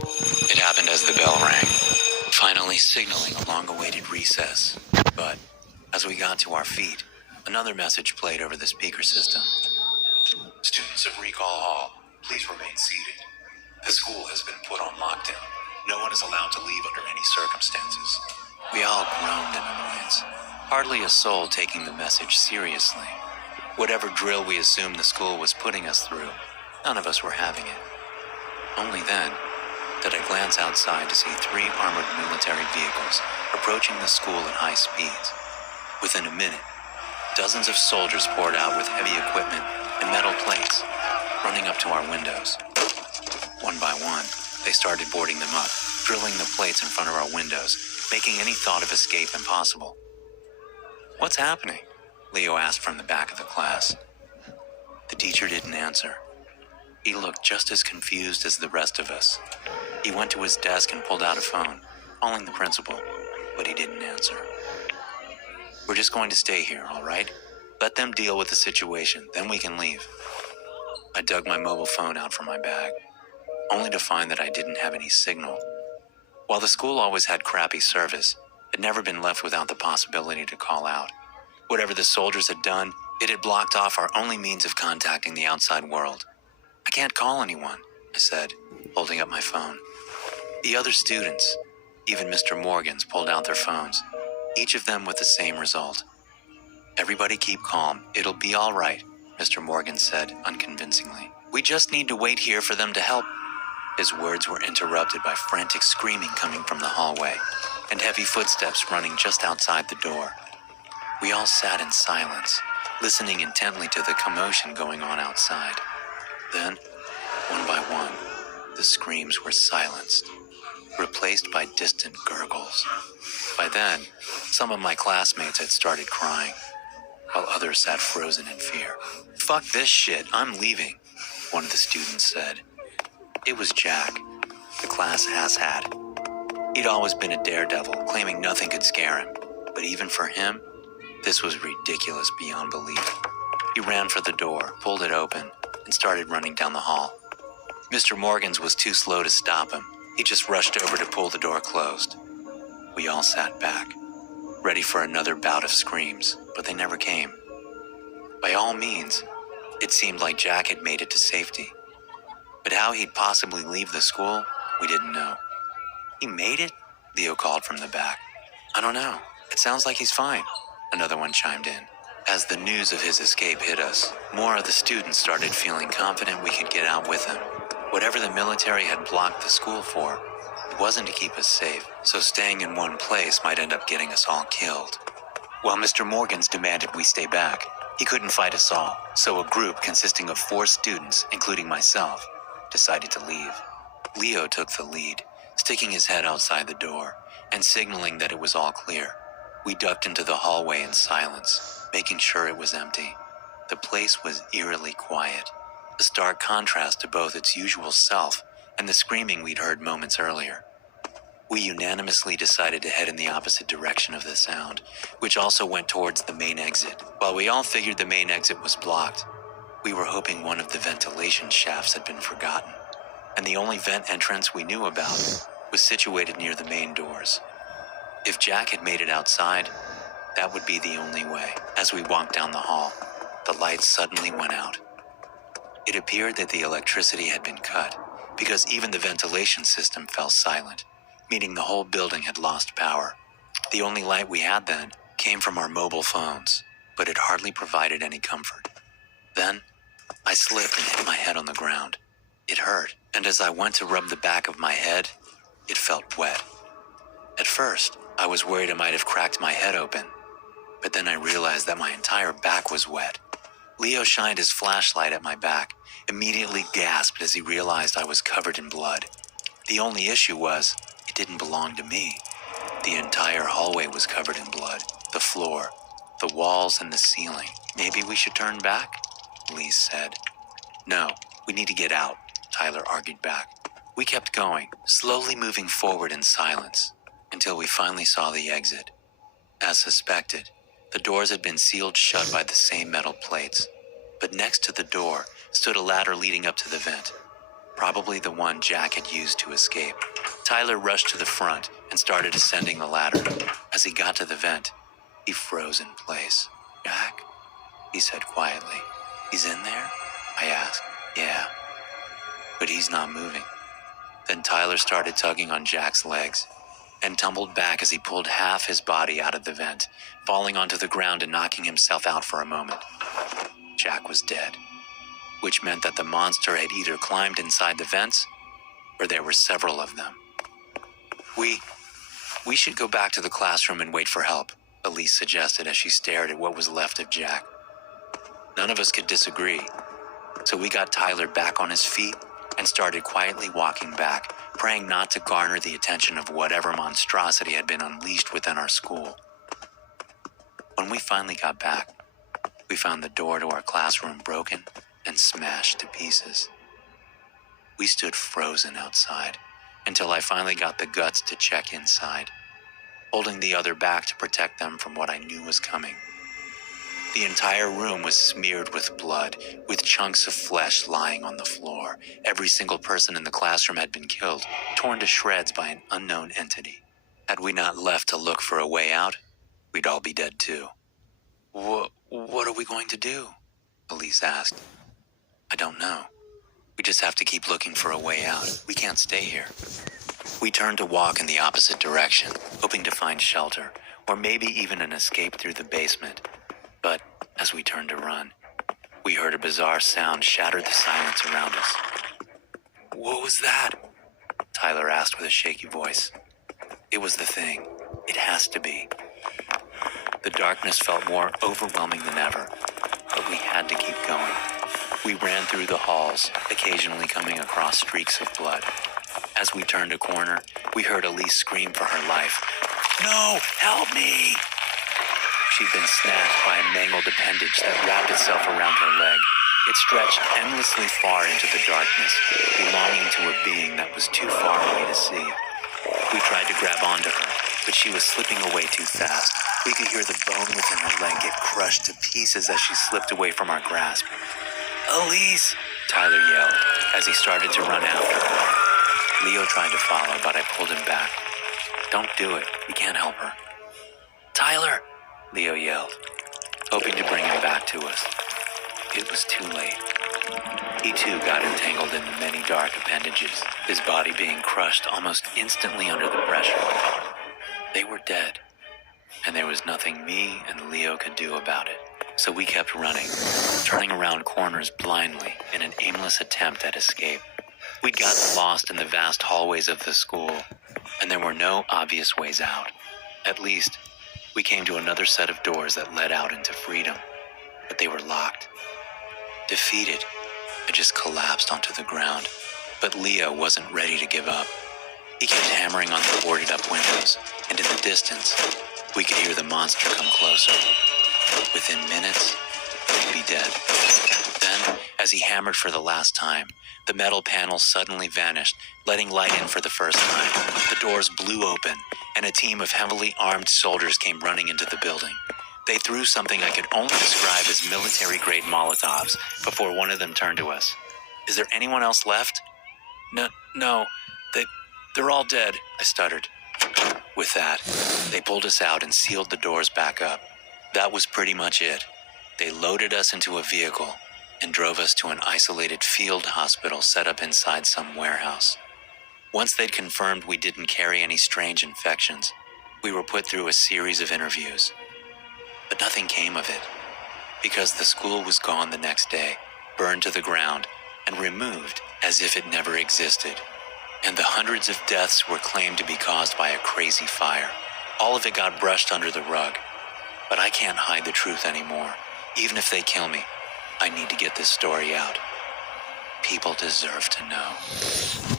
It happened as the bell rang, finally signaling a long-awaited recess. But as we got to our feet, another message played over the speaker system. Students of Recall Hall, please remain seated. The school has been put on lockdown. No one is allowed to leave under any circumstances. We all groaned in annoyance, hardly a soul taking the message seriously. Whatever drill we assumed the school was putting us through, none of us were having it. Only then did I glance outside to see 3 armored military vehicles approaching the school at high speeds. Within a minute, dozens of soldiers poured out with heavy equipment and metal plates, running up to our windows. One by one, they started boarding them up, drilling the plates in front of our windows, making any thought of escape impossible. "What's happening?" Leo asked from the back of the class. The teacher didn't answer. He looked just as confused as the rest of us. He went to his desk and pulled out a phone, calling the principal, but he didn't answer. "We're just going to stay here, all right? Let them deal with the situation, then we can leave." I dug my mobile phone out from my bag, only to find that I didn't have any signal. While the school always had crappy service, I'd never been left without the possibility to call out. Whatever the soldiers had done, it had blocked off our only means of contacting the outside world. "I can't call anyone," I said, holding up my phone. The other students, even Mr. Morgan's, pulled out their phones, each of them with the same result. "Everybody keep calm. It'll be all right," Mr. Morgan said unconvincingly. "We just need to wait here for them to help." His words were interrupted by frantic screaming coming from the hallway and heavy footsteps running just outside the door. We all sat in silence, listening intently to the commotion going on outside. Then, one by one, the screams were silenced, replaced by distant gurgles. By then, some of my classmates had started crying, while others sat frozen in fear. "Fuck this shit, I'm leaving," one of the students said. It was Jack, the class asshat. He'd always been a daredevil, claiming nothing could scare him. But even for him, this was ridiculous beyond belief. He ran for the door, pulled it open, and started running down the hall. Mr. Morgan's was too slow to stop him. He just rushed over to pull the door closed. We all sat back, ready for another bout of screams, but they never came. By all means, it seemed like Jack had made it to safety. But how he'd possibly leave the school, we didn't know. "He made it?" Leo called from the back. "I don't know. It sounds like he's fine," another one chimed in. As the news of his escape hit us, more of the students started feeling confident we could get out with him. Whatever the military had blocked the school for, it wasn't to keep us safe, so staying in one place might end up getting us all killed. While Mr. Morgan's demanded we stay back, he couldn't fight us all, so a group consisting of 4 students, including myself, decided to leave. Leo took the lead, sticking his head outside the door and signaling that it was all clear. We ducked into the hallway in silence, making sure it was empty. The place was eerily quiet, a stark contrast to both its usual self and the screaming we'd heard moments earlier. We unanimously decided to head in the opposite direction of the sound, which also went towards the main exit. While we all figured the main exit was blocked, we were hoping one of the ventilation shafts had been forgotten, and the only vent entrance we knew about was situated near the main doors. If Jack had made it outside, that would be the only way. As we walked down the hall, the lights suddenly went out. It appeared that the electricity had been cut, because even the ventilation system fell silent, meaning the whole building had lost power. The only light we had then came from our mobile phones, but it hardly provided any comfort. Then, I slipped and hit my head on the ground. It hurt, and as I went to rub the back of my head, it felt wet. At first, I was worried I might have cracked my head open, but then I realized that my entire back was wet. Leo shined his flashlight at my back, immediately gasped as he realized I was covered in blood. The only issue was, it didn't belong to me. The entire hallway was covered in blood. The floor, the walls, and the ceiling. "Maybe we should turn back?" Lee said. "No, we need to get out," Tyler argued back. We kept going, slowly moving forward in silence, until we finally saw the exit. As suspected, the doors had been sealed shut by the same metal plates, but next to the door stood a ladder leading up to the vent. probably the one Jack had used to escape. Tyler rushed to the front and started ascending the ladder. As he got to the vent, he froze in place. "Jack?" he said quietly. "He's in there?" I asked. "Yeah, but he's not moving." Then Tyler started tugging on Jack's legs and tumbled back as he pulled half his body out of the vent, falling onto the ground and knocking himself out for a moment. Jack was dead, which meant that the monster had either climbed inside the vents or there were several of them. We should go back to the classroom and wait for help," Elise suggested as she stared at what was left of Jack. None of us could disagree, so we got Tyler back on his feet and started quietly walking back, praying not to garner the attention of whatever monstrosity had been unleashed within our school. When we finally got back, we found the door to our classroom broken and smashed to pieces. We stood frozen outside until I finally got the guts to check inside, holding the other back to protect them from what I knew was coming. The entire room was smeared with blood, with chunks of flesh lying on the floor. Every single person in the classroom had been killed, torn to shreds by an unknown entity. Had we not left to look for a way out, we'd all be dead too. What are we going to do?" Elise asked. "I don't know. We just have to keep looking for a way out. We can't stay here." We turned to walk in the opposite direction, hoping to find shelter, or maybe even an escape through the basement. But as we turned to run, we heard a bizarre sound shatter the silence around us. "What was that?" Tyler asked with a shaky voice. It was the thing. It has to be. The darkness felt more overwhelming than ever, but we had to keep going. We ran through the halls, occasionally coming across streaks of blood. As we turned a corner, we heard Elise scream for her life. "No, help me!" She'd been snatched by a mangled appendage that wrapped itself around her leg. It stretched endlessly far into the darkness, belonging to a being that was too far away to see. We tried to grab onto her, but she was slipping away too fast. We could hear the bone within her leg get crushed to pieces as she slipped away from our grasp. "Elise!" Tyler yelled as he started to run after her. Leo tried to follow, but I pulled him back. "Don't do it. We can't help her." "Tyler!" Leo yelled, hoping to bring him back to us. It was too late. He too got entangled in the many dark appendages, his body being crushed almost instantly under the pressure. They were dead, and there was nothing me and Leo could do about it. So we kept running, turning around corners blindly in an aimless attempt at escape. We'd gotten lost in the vast hallways of the school, and there were no obvious ways out. At least, we came to another set of doors that led out into freedom, but they were locked. Defeated, I just collapsed onto the ground, but Leo wasn't ready to give up. He kept hammering on the boarded up windows, and in the distance, we could hear the monster come closer. Within minutes, we'd be dead. Then, as he hammered for the last time, the metal panels suddenly vanished, letting light in for the first time. The doors blew open, and a team of heavily armed soldiers came running into the building. They threw something I could only describe as military-grade Molotovs before one of them turned to us. "Is there anyone else left?" No, they're all dead," I stuttered. With that, they pulled us out and sealed the doors back up. That was pretty much it. They loaded us into a vehicle and drove us to an isolated field hospital set up inside some warehouse. Once they'd confirmed we didn't carry any strange infections, we were put through a series of interviews. But nothing came of it, because the school was gone the next day, burned to the ground, and removed as if it never existed. And the hundreds of deaths were claimed to be caused by a crazy fire. All of it got brushed under the rug. But I can't hide the truth anymore. Even if they kill me, I need to get this story out. People deserve to know.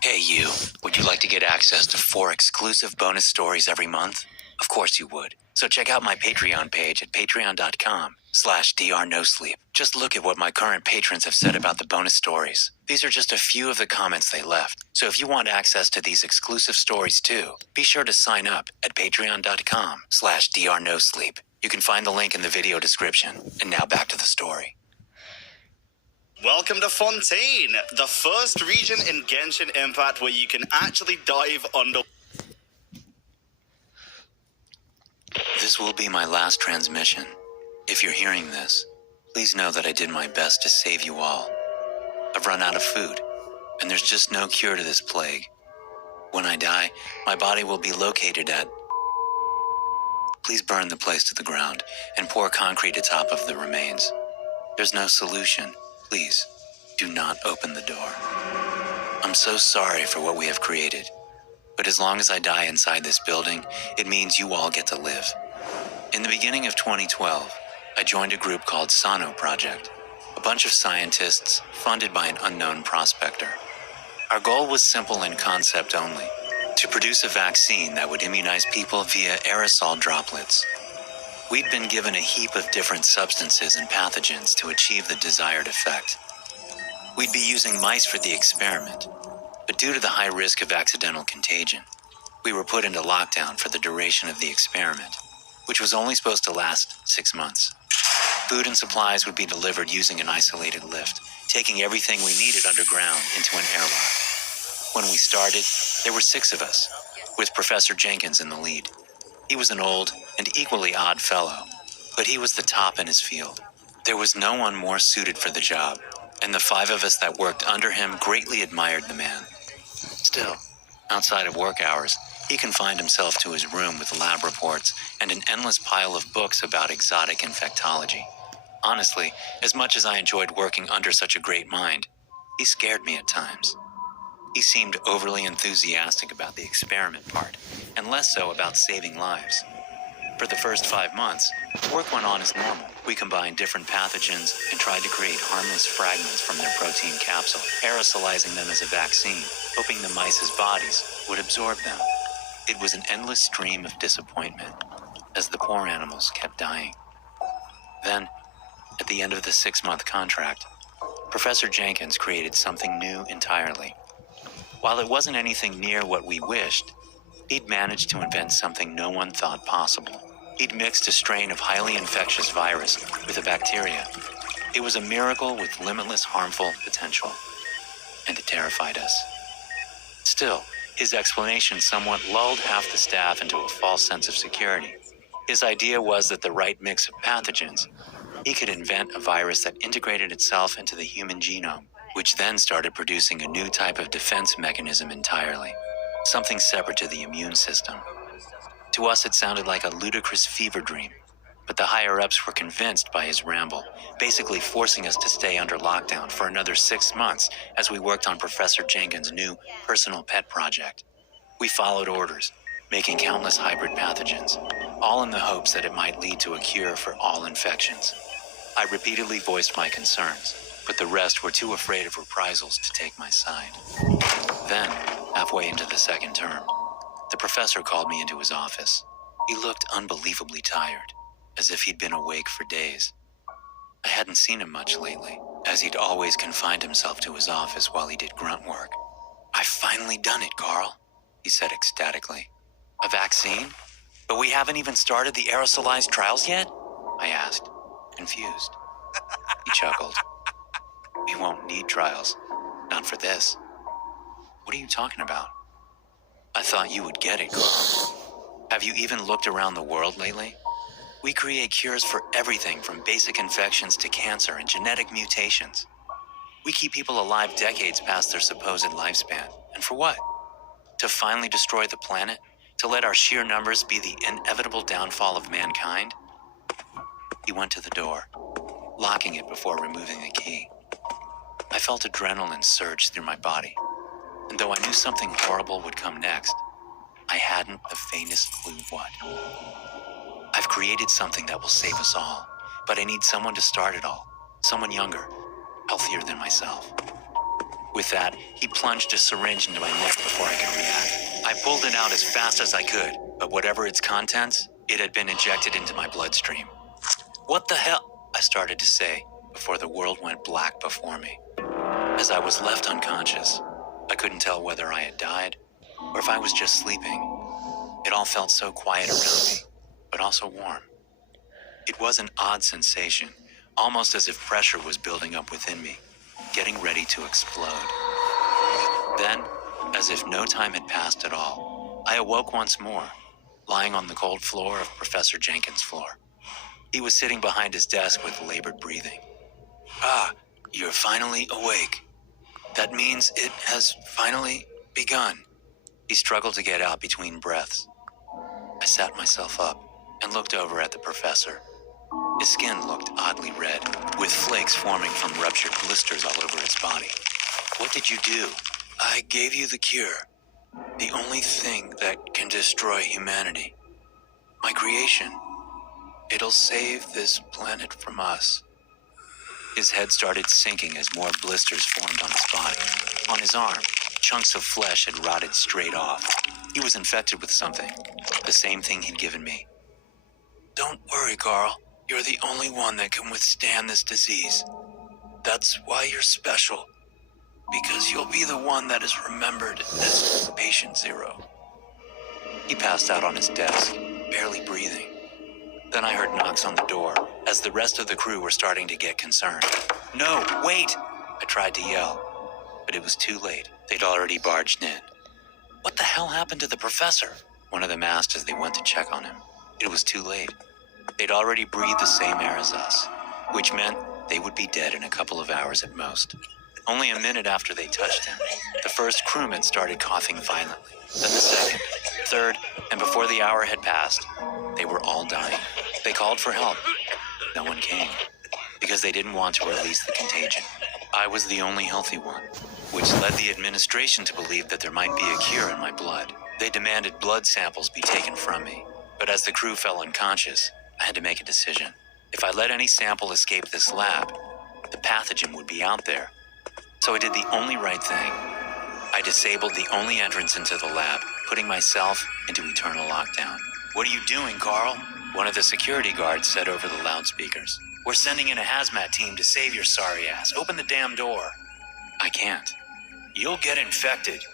Hey you, would you like to get access to 4 exclusive bonus stories every month? Of course you would. So check out my Patreon page at patreon.com/drnosleep. Just look at what my current patrons have said about the bonus stories. These are just a few of the comments they left. So if you want access to these exclusive stories too, be sure to sign up at patreon.com/drnosleep. You can find the link in the video description. And now back to the story. Welcome to Fontaine, the first region in Genshin Impact where you can actually dive under. This will be my last transmission. If you're hearing this, please know that I did my best to save you all. I've run out of food, and there's just no cure to this plague. When I die, my body will be located at... Please burn the place to the ground and pour concrete atop of the remains. There's no solution. Please, do not open the door. I'm so sorry for what we have created, but as long as I die inside this building, it means you all get to live. In the beginning of 2012, I joined a group called Sano Project, a bunch of scientists funded by an unknown prospector. Our goal was simple in concept only, to produce a vaccine that would immunize people via aerosol droplets. We'd been given a heap of different substances and pathogens to achieve the desired effect. We'd be using mice for the experiment, but due to the high risk of accidental contagion, we were put into lockdown for the duration of the experiment, which was only supposed to last 6 months. Food and supplies would be delivered using an isolated lift, taking everything we needed underground into an airlock. When we started, there were 6 of us, with Professor Jenkins in the lead. He was an old and equally odd fellow, but he was the top in his field. There was no one more suited for the job, and the 5 of us that worked under him greatly admired the man. Still, outside of work hours, he confined himself to his room with lab reports and an endless pile of books about exotic infectology. Honestly, as much as I enjoyed working under such a great mind, he scared me at times. He seemed overly enthusiastic about the experiment part, and less so about saving lives. For the first 5 months, work went on as normal. We combined different pathogens and tried to create harmless fragments from their protein capsule, aerosolizing them as a vaccine, hoping the mice's bodies would absorb them. It was an endless stream of disappointment, as the poor animals kept dying. Then, at the end of the 6-month contract, Professor Jenkins created something new entirely. While it wasn't anything near what we wished, he'd managed to invent something no one thought possible. He'd mixed a strain of highly infectious virus with a bacteria. It was a miracle with limitless harmful potential, and it terrified us. Still, his explanation somewhat lulled half the staff into a false sense of security. His idea was that the right mix of pathogens, he could invent a virus that integrated itself into the human genome, which then started producing a new type of defense mechanism entirely, something separate to the immune system. To us, it sounded like a ludicrous fever dream, but the higher-ups were convinced by his ramble, basically forcing us to stay under lockdown for another 6 months as we worked on Professor Jenkins' new personal pet project. We followed orders, making countless hybrid pathogens, all in the hopes that it might lead to a cure for all infections. I repeatedly voiced my concerns, but the rest were too afraid of reprisals to take my side. Then, halfway into the second term, the professor called me into his office. He looked unbelievably tired, as if he'd been awake for days. I hadn't seen him much lately, as he'd always confined himself to his office while he did grunt work. "I've finally done it, Carl," he said ecstatically. "A vaccine? But we haven't even started the aerosolized trials yet?" I asked, confused. He chuckled. "We won't need trials. Not for this." "What are you talking about?" "I thought you would get it, Carl. Have you even looked around the world lately? We create cures for everything from basic infections to cancer and genetic mutations. We keep people alive decades past their supposed lifespan. And for what? To finally destroy the planet? To let our sheer numbers be the inevitable downfall of mankind?" He went to the door, locking it before removing the key. I felt adrenaline surge through my body, and though I knew something horrible would come next, I hadn't the faintest clue what. "I've created something that will save us all, but I need someone to start it all. Someone younger, healthier than myself." With that, he plunged a syringe into my neck before I could react. I pulled it out as fast as I could, but whatever its contents, it had been injected into my bloodstream. "What the hell?" I started to say, before the world went black before me. As I was left unconscious, I couldn't tell whether I had died or if I was just sleeping. It all felt so quiet around me, but also warm. It was an odd sensation, almost as if pressure was building up within me. getting ready to explode. Then, as if no time had passed at all, I awoke once more, lying on the cold floor of Professor Jenkins' floor. He was sitting behind his desk with labored breathing. "Ah, you're finally awake. That means it has finally begun." He struggled to get out between breaths. I sat myself up and looked over at the professor. His skin looked oddly red, with flakes forming from ruptured blisters all over his body. "What did you do?" "I gave you the cure. The only thing that can destroy humanity. My creation. It'll save this planet from us." His head started sinking as more blisters formed on his body. On his arm, chunks of flesh had rotted straight off. He was infected with something, the same thing he'd given me. "Don't worry, Carl. You're the only one that can withstand this disease. That's why you're special. Because you'll be the one that is remembered as Patient Zero." He passed out on his desk, barely breathing. Then I heard knocks on the door, as the rest of the crew were starting to get concerned. "No, wait!" I tried to yell, but it was too late. They'd already barged in. "What the hell happened to the professor?" one of them asked as they went to check on him. It was too late. They'd already breathed the same air as us, which meant they would be dead in a couple of hours at most. Only a minute after they touched him, the first crewman started coughing violently. Then the second, third, and before the hour had passed, they were all dying. They called for help. No one came, because they didn't want to release the contagion. I was the only healthy one, which led the administration to believe that there might be a cure in my blood. They demanded blood samples be taken from me, but as the crew fell unconscious, I had to make a decision. If I let any sample escape this lab, the pathogen would be out there. So I did the only right thing. I disabled the only entrance into the lab, putting myself into eternal lockdown. "What are you doing, Carl?" one of the security guards said over the loudspeakers. "We're sending in a hazmat team to save your sorry ass. Open the damn door." "I can't." "You'll get infected,"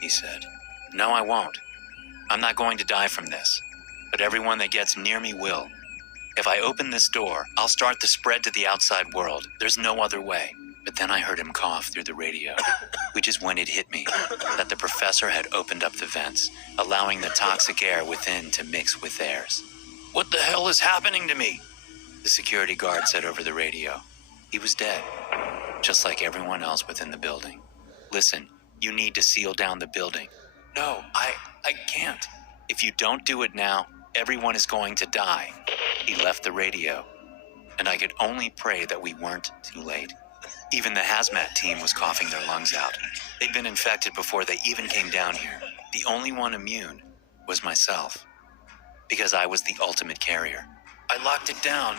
he said. "No, I won't. I'm not going to die from this, but everyone that gets near me will. If I open this door, I'll start the spread to the outside world. There's no other way." But then I heard him cough through the radio, which is when it hit me that the professor had opened up the vents, allowing the toxic air within to mix with theirs. "What the hell is happening to me?" the security guard said over the radio. He was dead, just like everyone else within the building. "Listen, you need to seal down the building." "No, I can't. If you don't do it now, everyone is going to die." He left the radio, and I could only pray that we weren't too late. Even the hazmat team was coughing their lungs out. They'd been infected before they even came down here. The only one immune was myself, because I was the ultimate carrier. "I locked it down.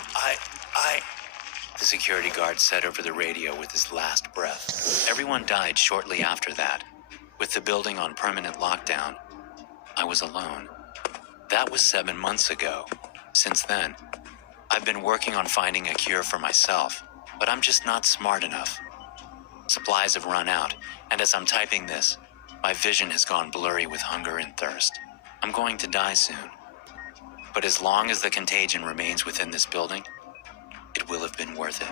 The security guard said over the radio with his last breath. Everyone died shortly after that. With the building on permanent lockdown, I was alone. That was 7 months ago. Since then, I've been working on finding a cure for myself, but I'm just not smart enough. Supplies have run out, and as I'm typing this, my vision has gone blurry with hunger and thirst. I'm going to die soon. But as long as the contagion remains within this building, it will have been worth it.